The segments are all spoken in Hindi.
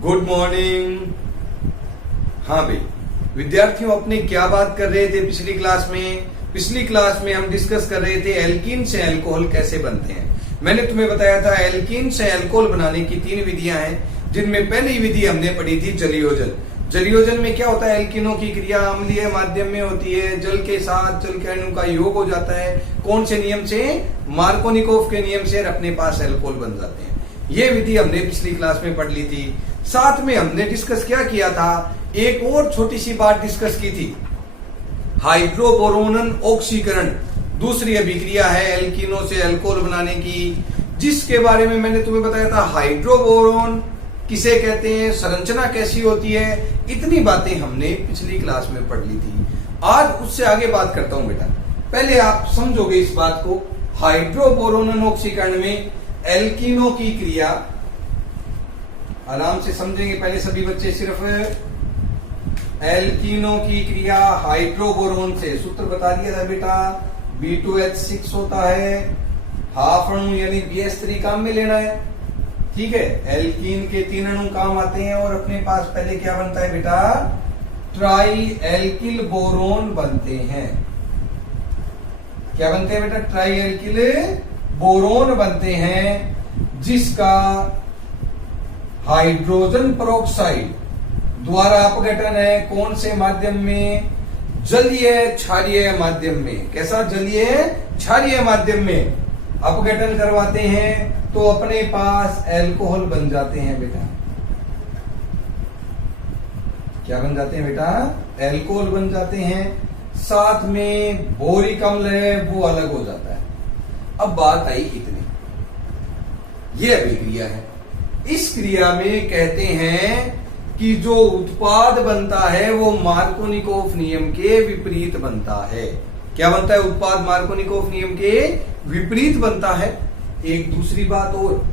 Good morning. हाँ भाई विद्यार्थियों, अपने क्या बात कर रहे थे पिछली क्लास में हम डिस्कस कर रहे थे एल्कीन से अल्कोहल कैसे बनते हैं। मैंने तुम्हें बताया था एल्कीन से अल्कोहल बनाने की 3 विधियां हैं, जिनमें पहली विधि हमने पढ़ी थी जलयोजन। जलयोजन में क्या होता है, एल्कीनों की क्रिया अम्लीय माध्यम में होती है, जल के साथ जल के अणु का योग हो जाता है। कौन से नियम से? मार्कोनिकोव के नियम से, अपने पास अल्कोहल बन जाते हैं। ये विधि हमने पिछली क्लास में पढ़ ली थी। साथ में हमने डिस्कस क्या किया था, एक और छोटी सी बात डिस्कस की थी, हाइड्रोबोरोन ऑक्सीकरण। दूसरी अभिक्रिया है एल्कीनों से अल्कोहल बनाने की, जिसके बारे में मैंने तुम्हें बताया था हाइड्रोबोरोन किसे कहते हैं, संरचना कैसी होती है। इतनी बातें हमने पिछली क्लास में पढ़ ली थी। आज उससे आगे बात करता हूं बेटा। पहले आप समझोगे इस बात को, हाइड्रोबोरोन ऑक्सीकरण में एल्कीनों की क्रिया आराम से समझेंगे। पहले सभी बच्चे सिर्फ एल्कीनों की क्रिया हाइड्रोबोरोन से, सूत्र बता दिया था बेटा, B2H6 होता है, हाफ अणु यानी BH3 काम में लेना है। ठीक है, एल्कीन के 3 अणु काम आते हैं और अपने पास पहले क्या बनता है बेटा, ट्राई एल्किल बोरोन बनते हैं। क्या बनते हैं बेटा? ट्राई एल्किल बोरोन बनते हैं, जिसका हाइड्रोजन पेरोक्साइड द्वारा अपघटन है। कौन से माध्यम में? जलीय क्षारीय माध्यम में। कैसा? जलीय क्षारीय माध्यम में अपघटन करवाते हैं, तो अपने पास अल्कोहल बन जाते हैं बेटा। क्या बन जाते हैं बेटा? अल्कोहल बन जाते हैं। साथ में बोरिक अम्ल है वो अलग हो जाता है। अब बात आई इतनी, ये अभिक्रिया है। इस क्रिया में कहते हैं कि जो उत्पाद बनता है वो मार्कोनिकोव नियम के विपरीत बनता है। क्या बनता है? उत्पाद मार्कोनिकोव नियम के विपरीत बनता है। एक दूसरी बात और,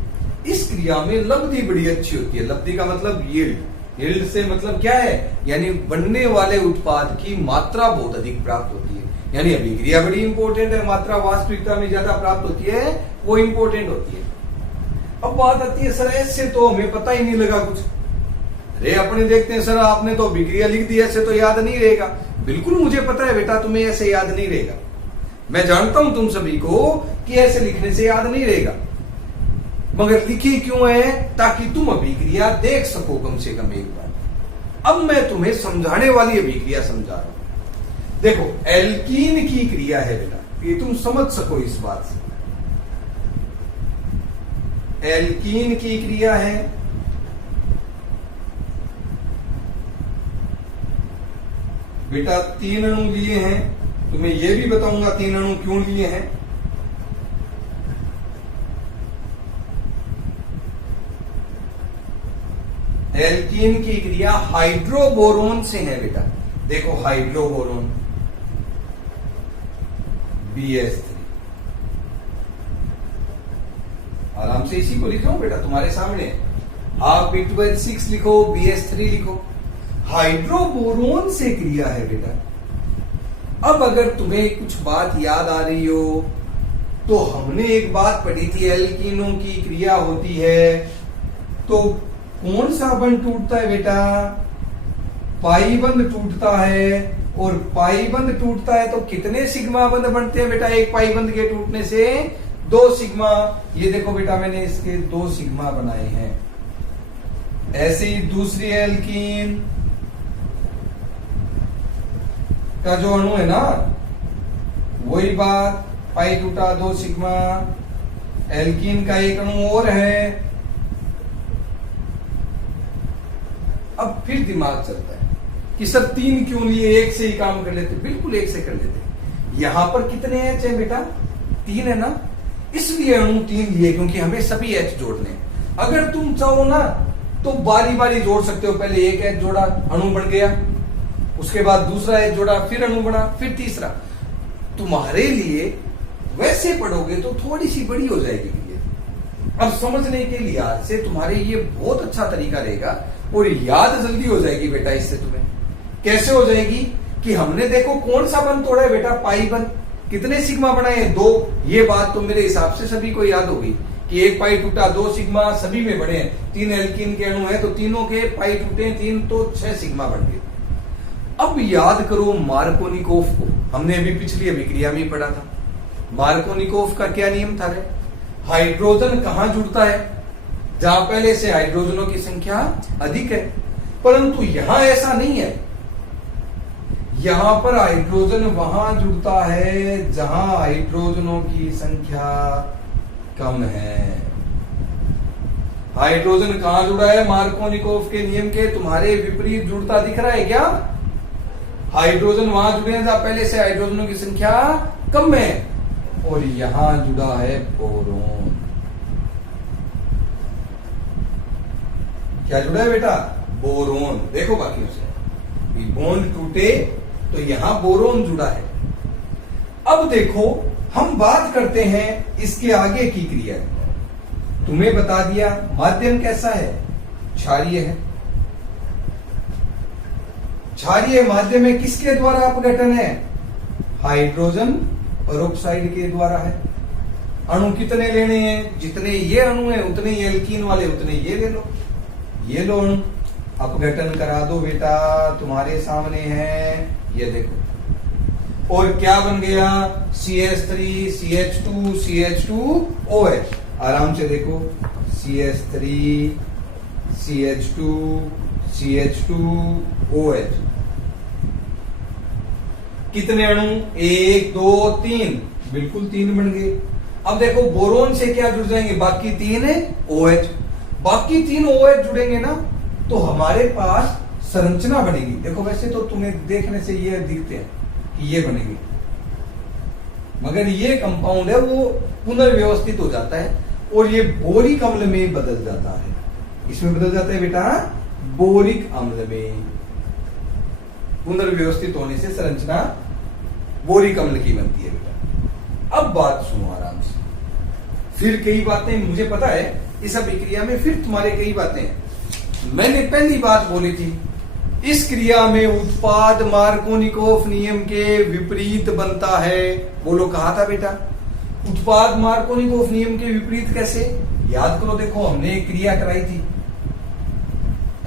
इस क्रिया में लब्धि बड़ी अच्छी होती है। लब्धि का मतलब यील्ड। यील्ड से मतलब क्या है, यानी बनने वाले उत्पाद की मात्रा बहुत अधिक प्राप्त होती है। यानी अभिक्रिया बड़ी इंपॉर्टेंट है, मात्रा वास्तविकता में ज्यादा प्राप्त होती है, वो इंपॉर्टेंट होती है। अब बात आती है, सर ऐसे तो हमें पता ही नहीं लगा कुछ। अरे अपने देखते हैं सर, आपने तो अभिक्रिया लिख दी, ऐसे तो याद नहीं रहेगा। बिल्कुल मुझे पता है बेटा, तुम्हें ऐसे याद नहीं रहेगा। मैं जानता हूं तुम सभी को कि ऐसे लिखने से याद नहीं रहेगा, मगर लिखी क्यों है? ताकि तुम अभिक्रिया देख सको कम से कम एक बार। अब मैं तुम्हें समझाने वाली अभिक्रिया समझा रहा हूं। देखो, एल्कीन की क्रिया है बेटा, ये तुम समझ सको इस बात से। एल्कीन की क्रिया है, बेटा 3 अणु लिए हैं। तुम्हें यह भी बताऊंगा 3 अणु क्यों लिए हैं। एल्कीन की क्रिया हाइड्रोबोरोन से है बेटा। देखो हाइड्रोबोरोन BH3, आराम से इसी को लिख रहा हूं बेटा तुम्हारे सामने। आप B2H6 लिखो, BH3 लिखो। हाइड्रोबोरोन से क्रिया है बेटा। अब अगर तुम्हें कुछ बात याद आ रही हो, तो हमने एक बात पढ़ी थी, एल्कीनों की क्रिया होती है तो कौन सा बंध टूटता है बेटा? पाई बंध टूटता है। और पाई बंध टूटता है तो कितने सिग्मा बंध बनते हैं बेटा? एक पाई बंध के टूटने से 2 सिग्मा। ये देखो बेटा, मैंने इसके 2 सिग्मा बनाए हैं। ऐसे ही दूसरी एल्कीन का जो अणु है ना, वही बात, पाई टूटा 2 सिग्मा। एल्कीन का एक अणु और है। अब फिर दिमाग चलता है कि सर 3 क्यों लिए, एक से ही काम कर लेते। बिल्कुल एक से कर लेते। यहां पर कितने H है बेटा? 3 है ना, इसलिए अणु 3 लिए, क्योंकि हमें सभी H जोड़ने। अगर तुम चाहो ना तो बारी बारी जोड़ सकते हो। पहले एक H जोड़ा, अणु बन गया, उसके बाद दूसरा H जोड़ा, फिर अणु बना, फिर तीसरा। तुम्हारे लिए वैसे पढ़ोगे तो थोड़ी सी बड़ी हो जाएगी ये। अब समझने के लिहाज से तुम्हारे ये बहुत अच्छा तरीका रहेगा और याद जल्दी हो जाएगी बेटा इससे तुम्हें। कैसे हो जाएगी कि हमने देखो कौन सा बंध तोड़ा है बेटा? पाई बंध। कितने सिग्मा बनाए? 2। ये बात तो मेरे हिसाब से सभी को याद होगी कि एक पाई टूटा 2 सिग्मा, सभी में बड़े हैं। 3 एल्कीन के अणु हैं तो तीनों के पाई टूटे 3 तो 6 सिग्मा बन गए। अब याद करो मार्कोनिकोफ को, हमने अभी पिछली अभिक्रिया में पढ़ा था। मार्कोनिकोफ का क्या नियम था रे? हाइड्रोजन कहां जुड़ता है? जहां पहले से हाइड्रोजनों की संख्या अधिक है। परंतु यहां ऐसा नहीं है। यहां पर हाइड्रोजन वहां जुड़ता है जहां हाइड्रोजनों की संख्या कम है। हाइड्रोजन कहां जुड़ा है? मार्कोनिकोफ के नियम के तुम्हारे विपरीत जुड़ता दिख रहा है क्या? हाइड्रोजन वहां जुड़े हैं जहां पहले से हाइड्रोजनों की संख्या कम है, और यहां जुड़ा है बोरोन। क्या जुड़ा है बेटा? बोरोन। देखो बाकियों से बॉन्ड टूटे तो यहां बोरोन जुड़ा है। अब देखो हम बात करते हैं इसके आगे की क्रिया। तुम्हें बता दिया माध्यम कैसा है? क्षारीय है। क्षारीय माध्यम में किसके द्वारा अपघटन है? हाइड्रोजन पेरोक्साइड के द्वारा है। अणु कितने लेने हैं? जितने ये अणु हैं उतने ही एल्कीन वाले उतने ये ले लो। ये लो अणु, अपघटन करा दो बेटा, तुम्हारे सामने है, ये देखो। और क्या बन गया? CH3 CH2 CH2OH। आराम से देखो, CH3 CH2 CH2OH। कितने अणु? 1 2 3, बिल्कुल 3 बन गए। अब देखो बोरोन से क्या जुड़ जाएंगे? बाकी 3 OH। बाकी 3 OH जुड़ेंगे ना तो हमारे पास संरचना बनेगी। देखो वैसे तो तुम्हें देखने से ये दिखते हैं कि ये बनेगी, मगर ये कंपाउंड है वो पुनर्व्यवस्थित हो जाता है और ये बोरिक अम्ल में बदल जाता है। इसमें बदल जाता है बेटा बोरिक अम्ल में। पुनर्व्यवस्थित होने से संरचना बोरिक अम्ल की बनती है बेटा। अब बात सुनो आराम से। फिर कई बातें मुझे पता है इस अभिक्रिया में, फिर तुम्हारे कई बातें हैं। मैंने पहली बात बोली थी, इस क्रिया में उत्पाद मार्कोनिकोफ नियम के विपरीत बनता है। बोलो कहा था बेटा? उत्पाद मार्कोनिकोफ नियम के विपरीत कैसे? याद करो, देखो हमने एक क्रिया कराई थी,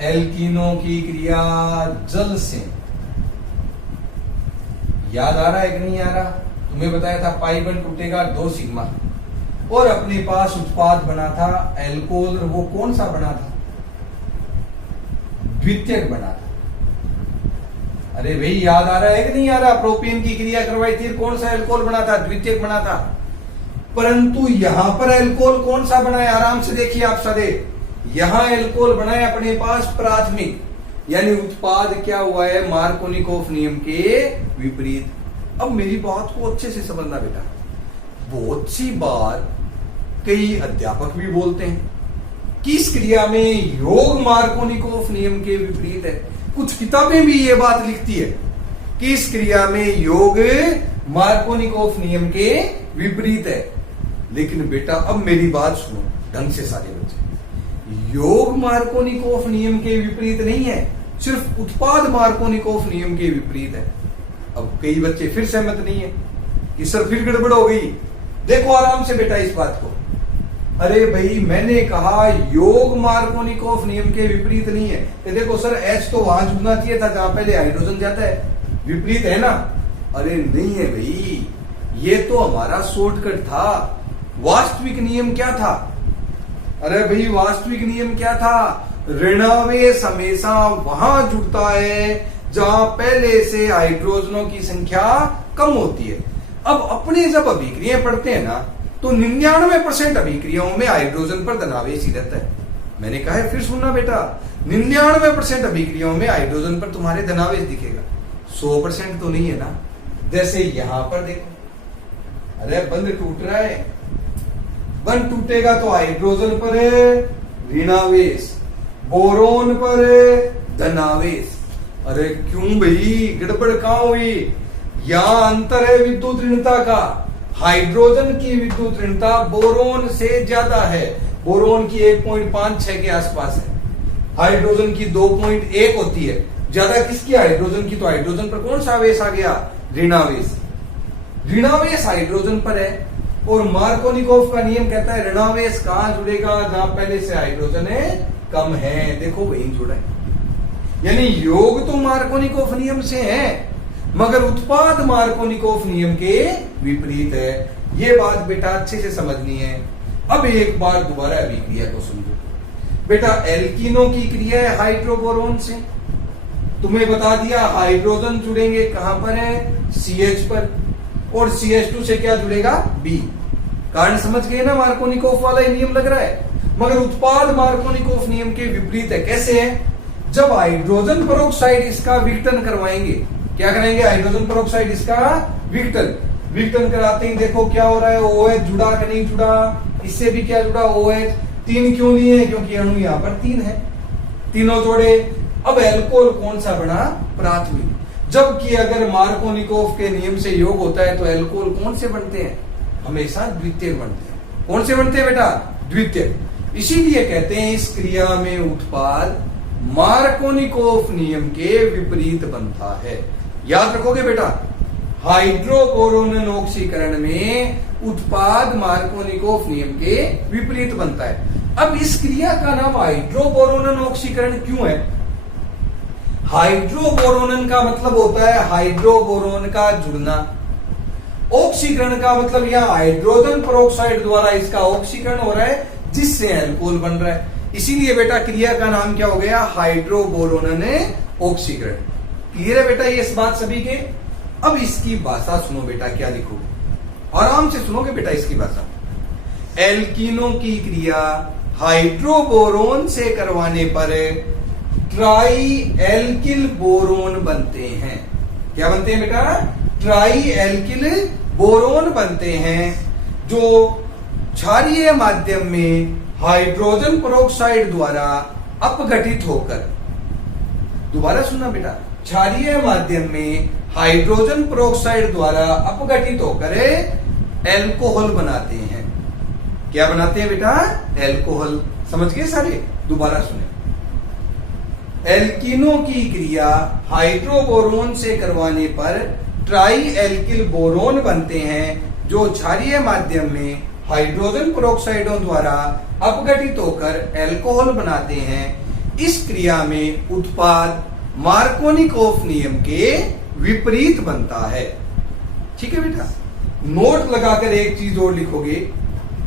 एल्कीनों की क्रिया जल से। याद आ रहा है कि नहीं आ रहा? तुम्हें बताया था पाई बन टूटेगा 2 सिग्मा, और अपने पास उत्पाद बना था एल्कोहल। वो कौन सा बना था? द्वितीयक बना था। अरे भाई याद आ रहा है कि नहीं आ रहा? प्रोपेन की क्रिया करवाई थी, कौन सा एल्कोहल बना था? द्वितीयक बना था। परंतु यहां पर एल्कोहल कौन सा बना है? आराम से देखिए आप सदे, यहां एल्कोहल बना है अपने पास प्राथमिक, यानी उत्पाद क्या हुआ है? मार्कोनिकोफ नियम के विपरीत। अब मेरी बात को अच्छे से समझना बेटा, बहुत सी बार कई अध्यापक भी बोलते हैं कि इस क्रिया में योग मार्कोनिकोफ नियम के विपरीत है। कुछ किताबें भी ये बात लिखती है कि इस क्रिया में योग मार्कोनिकोफ नियम के विपरीत है। लेकिन बेटा अब मेरी बात सुनो ढंग से सारे बच्चे, योग मार्कोनिकोफ नियम के विपरीत नहीं है, सिर्फ उत्पाद मार्कोनिकोफ नियम के विपरीत है। अब कई बच्चे फिर सहमत नहीं है कि सर फिर गड़बड़ हो गई। देखो आराम से बेटा इस बात को, अरे भाई मैंने कहा योग मार्कोनिकोफ नियम के विपरीत नहीं है। तो देखो सर H तो वहां जुड़ना चाहिए था जहां पहले हाइड्रोजन जाता है, विपरीत है ना? अरे नहीं है भाई, ये तो हमारा शॉर्टकट था। वास्तविक नियम क्या था? अरे भाई वास्तविक नियम क्या था? ऋणावेश हमेशा वहां जुड़ता है जहां पहले से हाइड्रोजनों की संख्या कम होती है। अब अपने जब अभिक्रियाएं पढ़ते हैं ना तो 99% अभिक्रियाओं में हाइड्रोजन पर धनावेश ही रहता है। मैंने कहा है फिर सुनना बेटा, 99% अभिक्रियाओं में हाइड्रोजन पर तुम्हारे धनावेश दिखेगा, 100% तो नहीं है ना। जैसे यहां पर देखो, अरे बंद टूट रहा है, बंद टूटेगा तो हाइड्रोजन पर ऋणावेश, बोरोन पर धनावेश। अरे क्यों भाई, गड़बड़ कहां हुई? यहां अंतर है विद्युत ऋणता का। हाइड्रोजन की विद्युत ऋणता बोरोन से ज्यादा है। बोरोन की 1.56 के आसपास है, हाइड्रोजन की 2.1 होती है। ज्यादा किसकी? हाइड्रोजन की। तो हाइड्रोजन पर कौन सा आवेश आ गया? ऋणावेश। ऋणावेश हाइड्रोजन पर है और मार्कोनिकोव का नियम कहता है ऋणावेश कहां जुड़ेगा, जहां पहले से हाइड्रोजन कम है। देखो वहीं जुड़ा है, यानी योग तो मार्कोनिकोव नियम से है, मगर उत्पाद मार्कोनिकोव नियम के विपरीत है। ये बात बेटा अच्छे से समझनी है। अब एक बार दोबारा अभिक्रिया को समझो बेटा। एल्कीनो की क्रिया है हाइड्रोबोरोन से, तुम्हें बता दिया हाइड्रोजन जुड़ेंगे कहां पर है, CH पर, और CH2 से क्या जुड़ेगा, B। कारण समझ गए ना, मार्कोनिकोव वाला ही नियम लग रहा है, मगर उत्पाद मार्कोनिकोव नियम के विपरीत है। कैसे है, जब हाइड्रोजन पेरोक्साइड इसका विघटन करवाएंगे, क्या कराएंगे, हाइड्रोजन पेरोक्साइड इसका विघटन कराते ही देखो क्या हो रहा है, OH जुड़ा कि नहीं जुड़ा, इससे भी क्या जुड़ा, OH। 3 क्यों लिए, क्योंकि अणु यहां पर 3 है, तीनों जोड़े। अब एल्कोहल कौन सा बना, प्राथमिक। जबकि अगर मार्कोनिकोव के नियम से योग होता है तो एल्कोहल कौन से बनते हैं, हमेशा द्वितीय बनते हैं। कौन से बनते हैं बेटा, द्वितीय। इसीलिए कहते हैं इस क्रिया में उत्पाद मार्कोनिकोव नियम के विपरीत बनता है। याद रखोगे बेटा, हाइड्रोबोरोन ऑक्सीकरण में उत्पाद मार्कोनिकोव नियम के विपरीत बनता है। अब इस क्रिया का नाम हाइड्रोबोरोन ऑक्सीकरण क्यों है। हाइड्रोबोरोन का मतलब होता है हाइड्रोबोरोन का जुड़ना, ऑक्सीकरण का मतलब यहां हाइड्रोजन पेरोक्साइड द्वारा इसका ऑक्सीकरण हो रहा है, जिससे एल्कोहल बन रहा है। इसीलिए बेटा क्रिया का नाम क्या हो गया, हाइड्रोबोरोन ऑक्सीकरण। क्लियर है बेटा ये इस बात सभी के। अब इसकी भाषा सुनो बेटा, क्या लिखोगे, आराम से सुनोगे बेटा इसकी भाषा। एल्कीनो की क्रिया हाइड्रोबोरोन से करवाने पर ट्राई एल्किल बोरोन बनते हैं। क्या बनते हैं बेटा, ट्राई एल्किल बोरोन बनते हैं, जो क्षारीय माध्यम में हाइड्रोजन पेरोक्साइड द्वारा अपघटित होकर, दोबारा सुनना बेटा, क्षारीय माध्यम में हाइड्रोजन पेरोक्साइड द्वारा अपघटित होकर एल्कोहल बनाते हैं। क्या बनाते हैं बेटा, एल्कोहल। समझ गए सारे, दोबारा सुने। एल्कीनो की क्रिया हाइड्रोबोरोन से करवाने पर ट्राई एल्किल बोरोन बनते हैं, जो क्षारीय माध्यम में हाइड्रोजन पेरोक्साइडों द्वारा अपघटित होकर एल्कोहल बनाते हैं। इस क्रिया में उत्पाद मार्कोनिकोव नियम के विपरीत बनता है। ठीक है बेटा, नोट लगाकर एक चीज और लिखोगे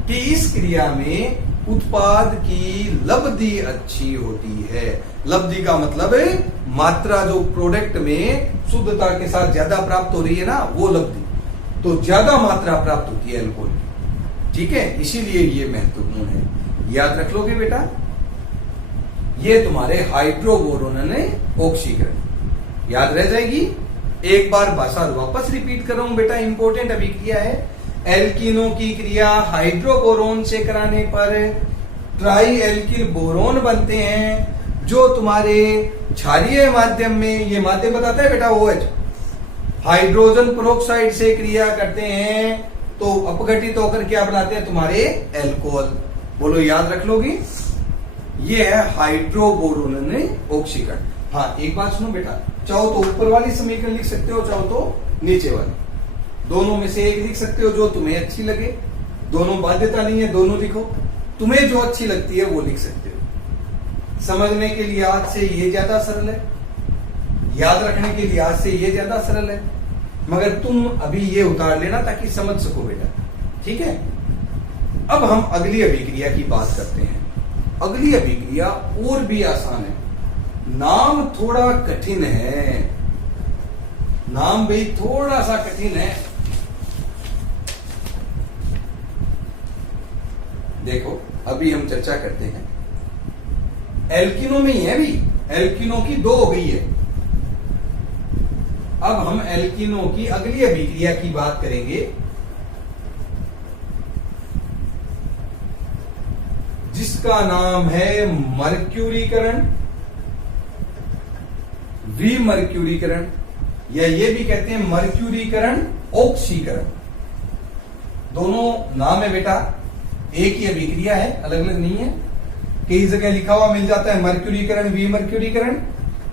कि इस क्रिया में उत्पाद की लब्धि अच्छी होती है। लब्धि का मतलब है मात्रा, जो प्रोडक्ट में शुद्धता के साथ ज्यादा प्राप्त हो रही है ना, वो लब्धि, तो ज्यादा मात्रा प्राप्त होती है अल्कोहल की। ठीक है, इसीलिए ये महत्वपूर्ण है, याद रख लोगे बेटा। ये तुम्हारे हाइड्रोबोरोन ऑक्सीकरण याद रह जाएगी। एक बार भाषा वापस रिपीट कर रहा हूं बेटा, इंपॉर्टेंट अभिक्रिया है। एल्कीनो की क्रिया हाइड्रोबोरोन से कराने पर ट्राई एल्किल बोरोन बनते हैं, जो तुम्हारे क्षारीय माध्यम में, ये माध्यम बताता है बेटा OH, हाइड्रोजन पेरोक्साइड से क्रिया करते हैं तो अपघटित होकर क्या बनाते हैं, तुम्हारे एल्कोहल। बोलो याद रख लोगी, ये है हाइड्रोबोरोन ऑक्सीकरण। हाँ एक बात सुनो बेटा, चाहो तो ऊपर वाली समीकरण लिख सकते हो, चाहो तो नीचे वाली, दोनों में से एक लिख सकते हो जो तुम्हें अच्छी लगे। दोनों बाध्यता नहीं है, दोनों लिखो, तुम्हें जो अच्छी लगती है वो लिख सकते हो। समझने के लिहाज से ये ज्यादा सरल है, याद रखने के लिहाज से ये ज्यादा सरल है, मगर तुम अभी ये उतार लेना ताकि समझ सको बेटा। ठीक है, अब हम अगली अभिक्रिया की बात करते हैं। अगली अभिक्रिया और भी आसान है, नाम थोड़ा कठिन है, नाम भी थोड़ा सा कठिन है। देखो अभी हम चर्चा करते हैं, एल्कीनो में ही है भी, एल्कीनो की 2 हो गई है। अब हम एल्कीनो की अगली अभिक्रिया की बात करेंगे, जिसका नाम है मर्क्यूरीकरण, विमर्क्यूरीकरण, या ये भी कहते हैं मर्क्यूरीकरण ऑक्सीकरण। दोनों नाम है बेटा, एक ही अभिक्रिया है, अलग अलग नहीं है। कई जगह लिखा हुआ मिल जाता है मर्क्यूरीकरण विमर्क्यूरीकरण,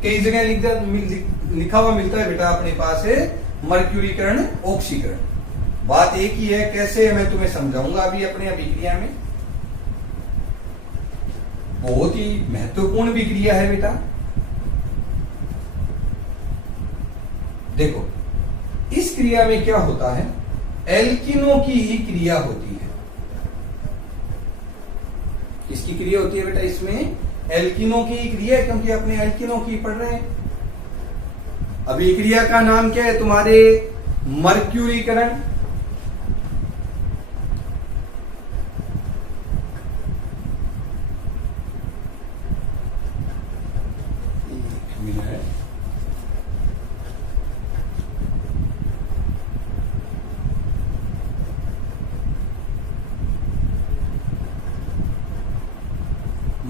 कई जगह लिखा हुआ मिलता है बेटा अपने पास है मर्क्यूरीकरण ऑक्सीकरण। बात एक ही है, कैसे मैं तुम्हें समझाऊंगा अभी अपने अभिक्रिया में। बहुत ही महत्वपूर्ण विक्रिया है बेटा। देखो इस क्रिया में क्या होता है, एल्किनों की ही क्रिया होती है। किसकी क्रिया होती है बेटा इसमें? एल्किनों की ही क्रिया, क्योंकि अपने एल्किनों की पढ़ रहे हैं। अभिक्रिया का नाम क्या है तुम्हारे? मर्क्यूरीकरण।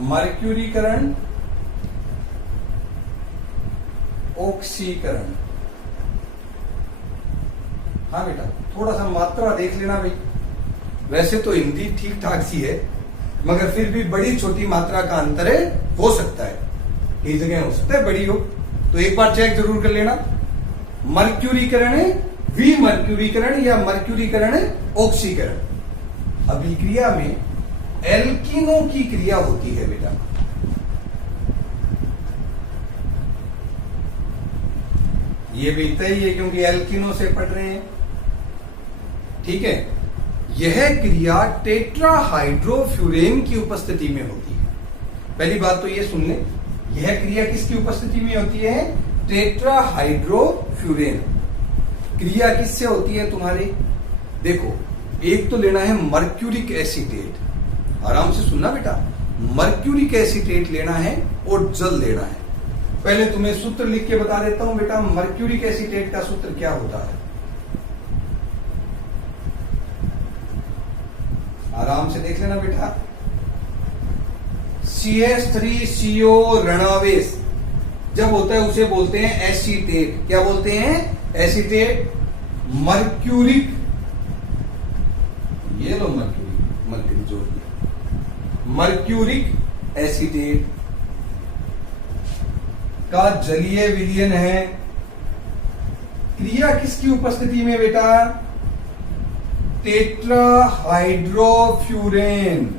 मर्क्यूरीकरण, ऑक्सीकरण। हाँ बेटा, थोड़ा सा मात्रा देख लेना भाई। वैसे तो हिंदी ठीक ठाक सी है, मगर फिर भी बड़ी छोटी मात्रा का अंतर है, हो सकता है कई जगह हो सकता है बड़ी हो, तो एक बार चेक जरूर कर लेना। मर्क्यूरीकरण, विमर्क्यूरीकरण या मर्क्यूरीकरण, ऑक्सीकरण। अभिक्रिया में एल्किनों की क्रिया होती है बेटा। ये भी तय ही है क्योंकि एल्किनों से पढ़ रहे हैं, ठीक है। यह क्रिया टेट्राहाइड्रोफ्यूरेन की उपस्थिति में होती है। पहली बात तो ये सुन ले, यह क्रिया किसकी उपस्थिति में होती है? टेट्राहाइड्रोफ्यूरेन। क्रिया किससे होती है तुम्हारी? देखो, एक तो लेना है मर्क्यूरिक एसीटेट। आराम से सुनना बेटा, मर्क्यूरिक एसीटेट लेना है और जल लेना है। पहले तुम्हें सूत्र लिख के बता देता हूं बेटा। मर्क्यूरिक एसीटेट का सूत्र क्या होता है? आराम से देख लेना बेटा। CH3CO ऋणावेश जब होता है उसे बोलते हैं एसीटेट। क्या बोलते हैं? एसीटेट। मर्क्यूरिक, ये लो मर्क्यूरी जोड़ दिया, मर्क्यूरिक एसीटेट का जलीय विलयन है। क्रिया किसकी उपस्थिति में बेटा? टेट्राहाइड्रोफ्यूरेन।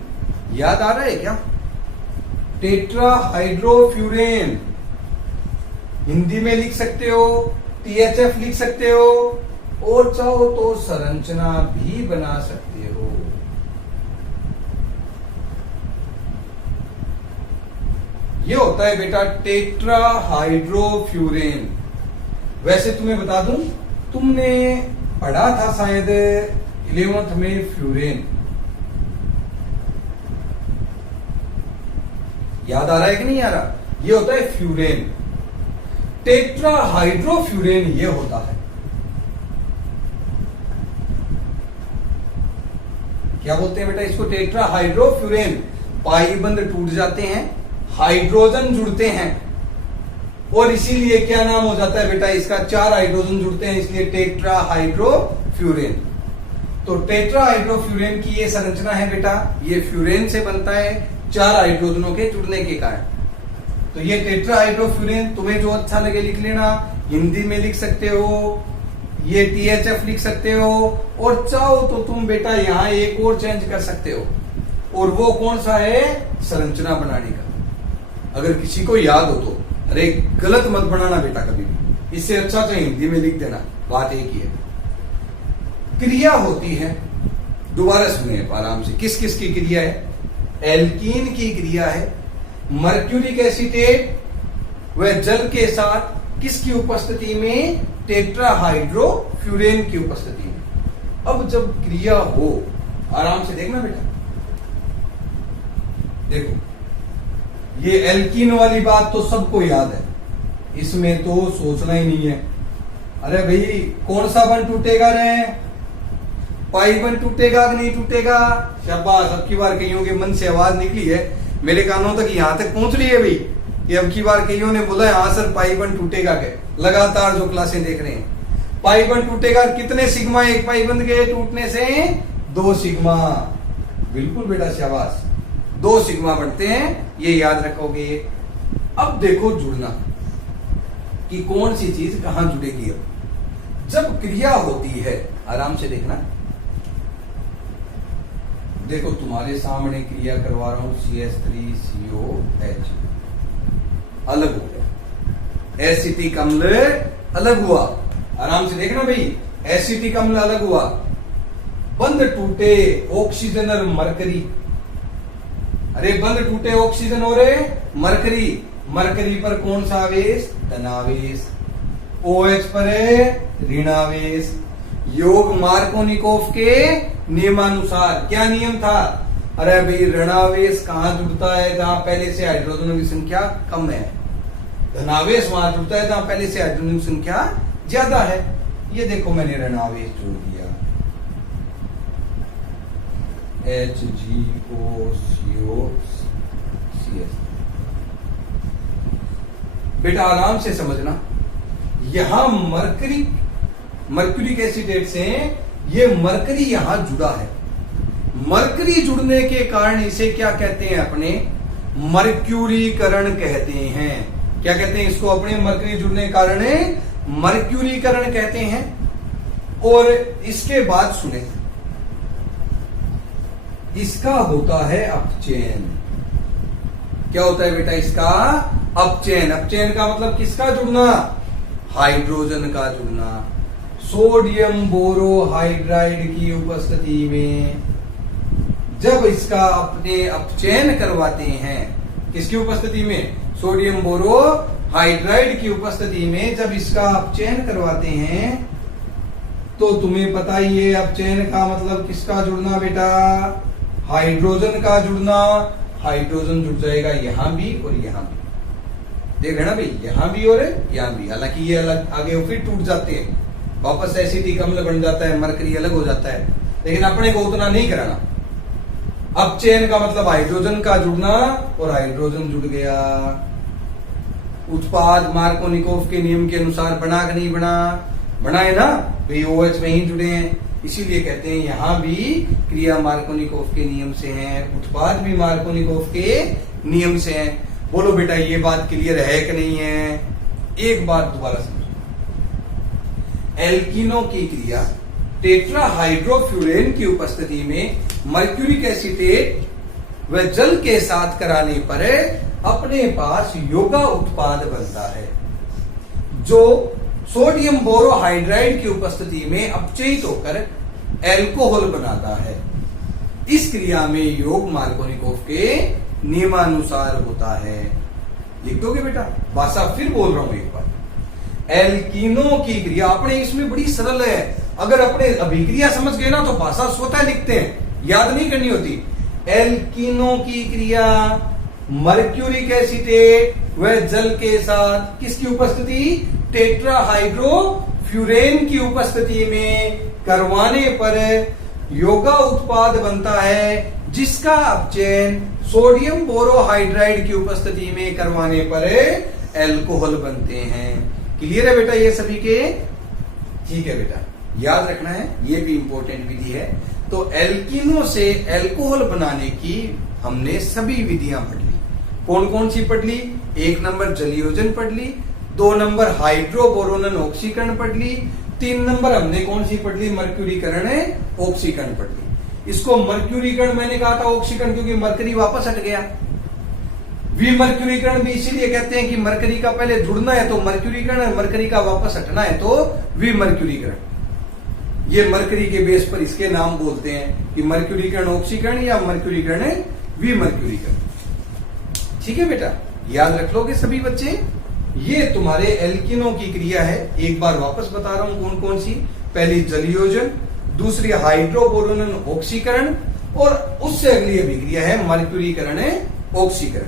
याद आ रहा है क्या? टेट्राहाइड्रोफ्यूरेन हिंदी में लिख सकते हो, THF लिख सकते हो, और चाहो तो संरचना भी बना सकते हो। ये होता है बेटा टेट्राहाइड्रोफ्यूरेन। वैसे तुम्हें बता दूं, तुमने पढ़ा था शायद 11th में फ्यूरेन। याद आ रहा है कि नहीं आ रहा? ये होता है फ्यूरेन। टेट्राहाइड्रोफ्यूरेन ये होता है। क्या बोलते हैं बेटा इसको? टेट्राहाइड्रोफ्यूरेन। पाई बंध टूट जाते हैं, हाइड्रोजन जुड़ते हैं, और इसीलिए क्या नाम हो जाता है बेटा इसका? 4 हाइड्रोजन जुड़ते हैं, इसलिए टेट्राहाइड्रोफ्यूरेन। तो टेट्राहाइड्रोफ्यूरेन की ये संरचना है बेटा, ये फ्यूरेन से बनता है 4 हाइड्रोजनों के जुड़ने के कारण। तो ये टेट्राहाइड्रोफ्यूरेन, तुम्हें जो अच्छा लगे लिख लेना। हिंदी में लिख सकते हो, ये THF लिख सकते हो, और चाहो तो तुम बेटा यहां एक और चेंज कर सकते हो, और वो कौन सा है? संरचना बनाने का। अगर किसी को याद हो तो, अरे गलत मत बनाना बेटा कभी भी, इससे अच्छा तो हिंदी में लिख देना, बात एक ही है। क्रिया होती है, दोबारा सुनिए आराम से, किस किस की क्रिया है? एल्कीन की क्रिया है, मर्क्यूरिक एसीटेट व जल के साथ किसकी उपस्थिति में? टेट्राहाइड्रोफ्यूरेन की उपस्थिति में। अब जब क्रिया हो, आराम से देखना बेटा, देखो ये एल्कीन वाली बात तो सबको याद है, इसमें तो सोचना ही नहीं है। अरे भाई कौन सा बंध टूटेगा रे? पाई बंध टूटेगा कि नहीं टूटेगा? शाबाश, अब की बार कईयों के मन से आवाज निकली है, मेरे कानों तक यहां तक पहुंच रही है भाई। ये अब की बार कईयों ने बोला हाँ सर पाई बंध टूटेगा के, लगातार जो क्लासें देख रहे हैं। पाई बंध टूटेगा, कितने सिग्मा एक पाई बंध के टूटने से? 2 सिग्मा। बिल्कुल बेटा शाबाश, 2 सिग्मा बनते हैं, ये याद रखोगे। अब देखो जुड़ना कि कौन सी चीज कहां जुड़ेगी। अब जब क्रिया होती है, आराम से देखना, देखो तुम्हारे सामने क्रिया करवा रहा हूं, CH3COH अलग हो गया, एसिटिक अम्ल अलग हुआ, आराम से देखना भाई, एसिटिक अम्ल अलग हुआ, बंद टूटे ऑक्सीजन और मरकरी, अरे बंद टूटे ऑक्सीजन और मरकरी, मरकरी पर कौन सा आवेश, धनावेश, OH पर ऋणावेश। योग मार्कोनिकोव के नियमानुसार क्या नियम था, अरे भाई ऋणावेश कहां जुड़ता है, जहां पहले से हाइड्रोजनों की संख्या कम है, धनावेश वहां जुड़ता है जहां पहले से हाइड्रोजन की संख्या ज्यादा है। ये देखो मैंने ऋणावेश जोड़ दिया, HgOCOCS। बेटा आराम से समझना, यहां मर्क्यूरिक एसिटेट से ये मरकरी यहां जुड़ा है, मरकरी जुड़ने के कारण इसे क्या कहते हैं, अपने मर्क्यूरीकरण कहते हैं। क्या कहते हैं इसको, अपने मरकरी जुड़ने के कारण मर्क्यूरीकरण कहते हैं। और इसके बाद सुने, इसका होता है अपचयन। क्या होता है बेटा इसका, अपचयन। अपचयन का मतलब किसका जुड़ना, हाइड्रोजन का जुड़ना। सोडियम बोरोहाइड्राइड की उपस्थिति में जब इसका अपने अपचयन करवाते हैं, किसकी उपस्थिति में, सोडियम बोरोहाइड्राइड की उपस्थिति में जब इसका अपचयन करवाते हैं, तो तुम्हें पता ही है अपचयन का मतलब किसका जुड़ना बेटा, हाइड्रोजन का जुड़ना। हाइड्रोजन जुड़ जाएगा यहां भी और यहां भी, देख रहे ना भाई, यहां भी और यहां भी। हालांकि ये अलग आगे फिर टूट जाते हैं, वापस एसिटिक अम्ल बन जाता है, मरकरी अलग हो जाता है, लेकिन अपने को उतना नहीं कराना। अपचयन का मतलब हाइड्रोजन का जुड़ना, और हाइड्रोजन जुड़ गया। उत्पाद मार्कोनिकोव के नियम के अनुसार बना कि नहीं बना, बना है ना भाई, OH में ही जुड़े हैं, इसीलिए कहते हैं यहां भी क्रिया मार्कोनिकोव के नियम से है, उत्पाद भी मार्कोनिकोव के नियम से है। बोलो बेटा ये बात क्लियर है कि नहीं है, एक बार दोबारा समझो। एल्कीनों की क्रिया टेट्राहाइड्रोफ्यूरेन की उपस्थिति में मर्क्यूरिक एसिटेट व जल के साथ कराने पर अपने पास योगा उत्पाद बनता है, जो सोडियम बोरोहाइड्राइड की उपस्थिति में अपचयित होकर एल्कोहल बनाता है। इस क्रिया में योग मार्कोनिकोव के नियमानुसार होता है। लिख दोगे बेटा, भाषा फिर बोल रहा हूं एक बार। एल्कीनों की क्रिया अपने इसमें बड़ी सरल है, अगर अपने अभिक्रिया समझ गए ना तो भाषा स्वतः लिखते हैं, याद नहीं करनी होती। एल्कीनों की क्रिया मर्क्यूरिक एसिटेट व जल के साथ किसकी उपस्थिति, टेट्राहाइड्रोफ्यूरेन की उपस्थिति में करवाने पर योगा उत्पाद बनता है, जिसका अपचयन सोडियम बोरोहाइड्राइड की उपस्थिति में करवाने पर एल्कोहल बनते हैं। क्लियर है बेटा ये सभी के, ठीक है बेटा, याद रखना है, ये भी इंपॉर्टेंट विधि है। तो एल्कीनों से एल्कोहल बनाने की हमने सभी विधियां पढ़ ली। कौन कौन सी पढ़ ली, 1 नंबर जलयोजन पढ़ ली, 2 नंबर हाइड्रोबोरोनन ऑक्सीकरण पढ़ ली, 3 नंबर हमने कौन सी पढ़ ली, मर्क्यूरीकरण ऑक्सीकरण पढ़ ली। इसको मर्क्यूरीकरण मैंने कहा था ऑक्सीकरण क्योंकि मरकरी वापस हट गया। विमर्क्यूरीकरण भी इसीलिए कहते हैं कि मरकरी का पहले जुड़ना है तो मर्क्यूरीकरण, मरकरी का वापस हटना है तो विमर्क्यूरीकरण। ये मरकरी के बेस पर इसके नाम बोलते हैं कि मर्क्यूरीकरण ऑक्सीकरण या मर्क्यूरीकरण विमर्क्यूरीकरण। ठीक है बेटा, याद रख लोगे सभी बच्चे। ये तुम्हारे एल्कीनों की क्रिया है, एक बार वापस बता रहा हूं कौन कौन सी। पहली जलयोजन, दूसरी हाइड्रोबोरोनन ऑक्सीकरण, और उससे अगली अभिक्रिया है मर्क्यूरीकरण ऑक्सीकरण।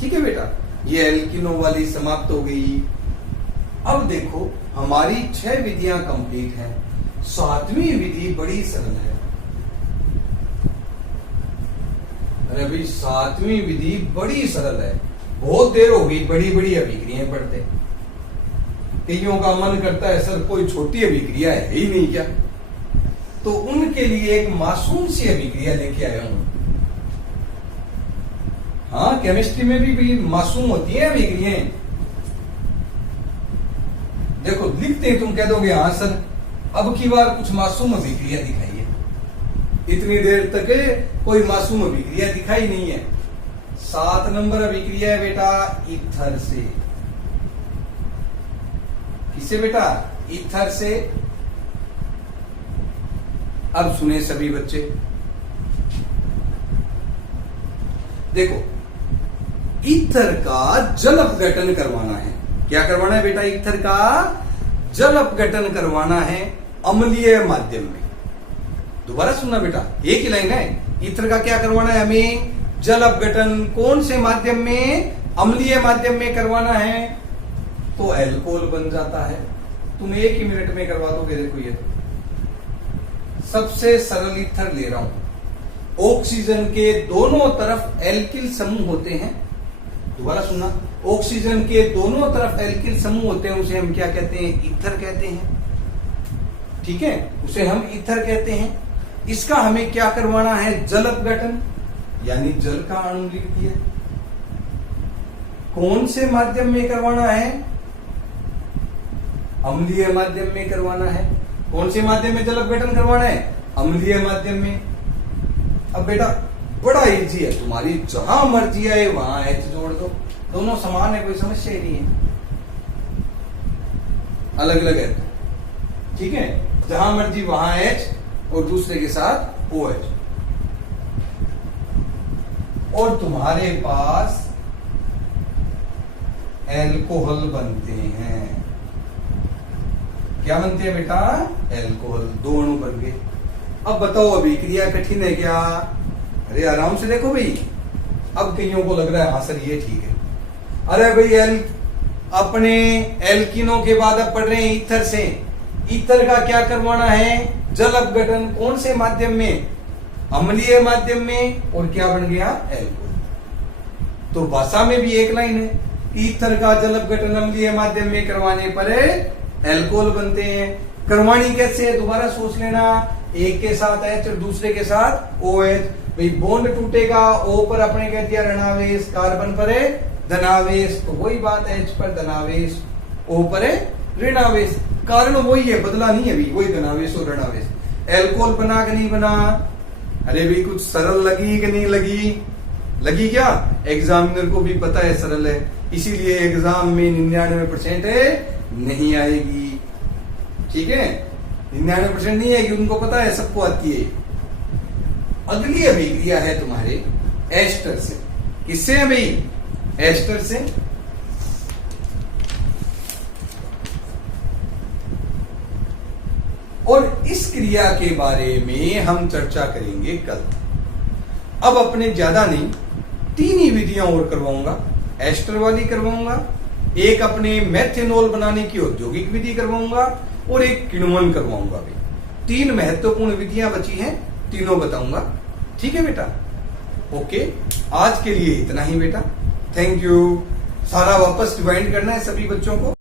ठीक है बेटा, ये एल्कीनों वाली समाप्त हो गई। अब देखो हमारी 6 विधियां कंप्लीट हैं, 7वीं विधि बड़ी सरल है। अरे भाई 7वीं विधि बड़ी सरल है, बहुत देर हो गई बड़ी बड़ी अभिक्रियाएं पढ़ते। कईयों का मन करता है सर कोई छोटी अभिक्रिया है ही नहीं क्या, तो उनके लिए एक मासूम सी अभिक्रिया लेके आया हूं। हाँ, केमिस्ट्री में भी मासूम होती है अभिक्रियाएं। देखो लिखते तुम कह दोगे हाँ सर, अब की बार कुछ मासूम अभिक्रिया दिखाइए। इतनी देर तक कोई मासूम अभिक्रिया दिखाई नहीं है। 7 नंबर अभिक्रिया है बेटा ईथर से। किससे बेटा? ईथर से। अब सुने सभी बच्चे, देखो ईथर का जल अपघटन करवाना है। क्या करवाना है बेटा? ईथर का जल अपघटन करवाना है अम्लीय माध्यम में। दोबारा सुनना बेटा, एक ही लाइन है। ईथर का क्या करवाना है हमें? जल अपघटन। कौन से माध्यम में? अम्लीय माध्यम में करवाना है तो अल्कोहल बन जाता है। तुम 1 ही मिनट में करवा दोगे। देखो ये सबसे सरल ईथर ले रहा हूं। ऑक्सीजन के दोनों तरफ एल्किल समूह होते हैं। दोबारा सुनना, ऑक्सीजन के दोनों तरफ एल्किल समूह होते हैं, उसे हम क्या कहते हैं? ईथर कहते हैं। ठीक है, उसे हम ईथर कहते हैं। इसका हमें क्या करवाना है? जल अपघटन, यानी जल का अणु लिख दिया। कौन से माध्यम में करवाना है? अम्लीय माध्यम में करवाना है। कौन से माध्यम में जल अपघटन करवाना है? अम्लीय माध्यम में। अब बेटा बड़ा इजी है, तुम्हारी जहां मर्जी है वहां एच जोड़ दो, दोनों समान है, कोई समस्या ही नहीं है। अलग अलग है, ठीक है, जहां मर्जी वहां एच और दूसरे के साथ ओ एच। और तुम्हारे पास एल्कोहल बनते हैं। क्या बनते हैं बेटा? एल्कोहल। 2 अणु बन गए। अब बताओ अभिक्रिया कठिन है क्या? अरे आराम से देखो भाई। अब कईयों को लग रहा है हाँ सर ये ठीक है। अरे भाई अपने एल्किनों के बाद अब पढ़ रहे हैं ईथर से। ईथर का क्या करवाना है? जल अपघटन। कौन से माध्यम में? अम्लीय माध्यम में। और क्या बन गया? एल्कोहल। तो भाषा में भी एक लाइन है, ईथर का जल अपघटन अम्लीय माध्यम में करवाने पर एल्कोहल बनते हैं। करवानी कैसे? दोबारा सोच लेना, एक के साथ एच और दूसरे के साथ ओ एच। भाई बॉन्ड टूटेगा, ओ पर अपने कह दिया ऋणावेश, कार्बन पर है धनावेश, तो वही बात है, एच पर धनावेश, ओ पर है ऋणावेश। कारण वही है, बदला नहीं है भी, वही धनावेश और ऋणावेश। एल्कोहल बना कि नहीं बना? अरे भाई कुछ सरल लगी कि नहीं लगी? लगी क्या? एग्जामिनर को भी पता है सरल है, इसीलिए एग्जाम में 99% है नहीं आएगी। ठीक है, 99% नहीं आएगी, उनको पता है, सबको आती है। अगली अभिक्रिया है तुम्हारे एस्टर से। किससे है भाई? एस्टर से। और इस क्रिया के बारे में हम चर्चा करेंगे कल। अब अपने ज्यादा नहीं, 3 ही विधियां और करवाऊंगा। एस्टर वाली करवाऊंगा, एक अपने मेथेनॉल बनाने की औद्योगिक विधि करवाऊंगा और एक किण्वन करवाऊंगा भी। 3 महत्वपूर्ण विधियां बची हैं, तीनों बताऊंगा। ठीक है बेटा? ओके, आज के लिए इतना ही बेटा। Thank you. सारा वापस रिवाइंड करना है सभी बच्चों को।